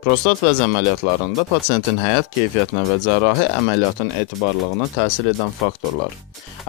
Prostat vəz əməliyyatlarında pasientin həyat keyfiyyətinə və cərrahi əməliyyatın etibarlılığına təsir edən faktorlar.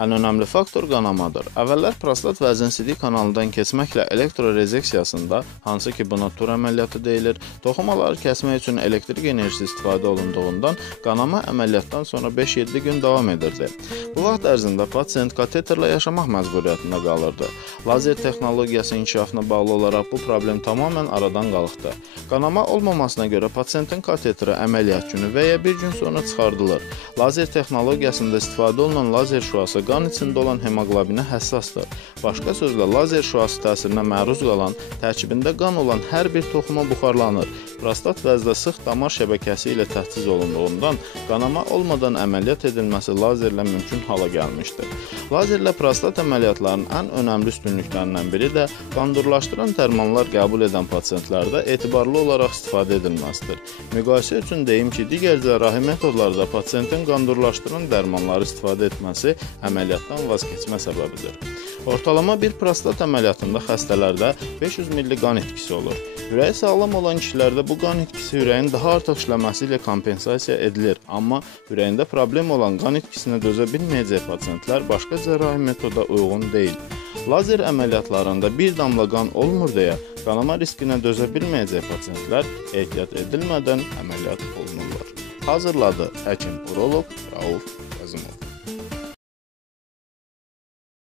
Ən önəmli faktor qanamadır. Əvvəllər prostat vəzin sidik kanalından keçməklə elektrorezeksiyasında, hansı ki buna tur əməliyyatı deyilir, toxumaları kəsmək üçün elektrik enerjisi istifadə olunduğundan qanama əməliyyatdan sonra 5-7 gün davam edirdi. Bu vaxt ərzində pasient kateterlə yaşamaq məcburiyyətində qalırdı. Lazer texnologiyası inkişafına bağlı olaraq bu problem tamamilə aradan qalxdı. Qanama olmamasına görə pasientin kateteri əməliyyat günü və ya bir gün sonra çıxardılır. Lazer texnologiyasında istifadə olunan lazer şüası qan içində olan hemoqlobinə həssasdır. Başqa sözlə, lazer şüası təsirinə məruz qalan, tərkibində qan olan hər bir toxuma buxarlanır. Prostat vəzdə sıx damar şəbəkəsi ilə təchiz olunduğundan qanama olmadan əməliyyat edilməsi lazerlə mümkün hala gəlmişdir. Lazerlə prostat əməliyyatlarının ən önəmli üstünlüklərindən biri də qandurlaşdıran dərmanlar qəbul edən pasientlərdə etibarlı olaraq istifadə edilməsidir. Müqayisə üçün deyim ki, digər cərrahi metodlarda pasientin qandurlaşdıran dərmanları istifadə etməsi əməliyyatdan vaz keçmə səbəbidir. Ortalama bir prostat əməliyyatında xəstələrdə 500 ml qan itkisi olur. Ürəyi sağlam olan kişilərdə bu qan itkisi ürəyin daha artıq işləməsi ilə kompensasiya edilir, amma ürəyində problem olan qan itkisinə dözə bilməyəcək pasientlər başqa cərrahi metoda uyğun deyil. Lazer əməliyyatlarında bir damla qan olmur deyə qanama riskinə dözə bilməyəcək pasientlər ehtiyat edilmədən əməliyyat olunurlar. Hazırladı həkim uroloq Rauf Qazımov.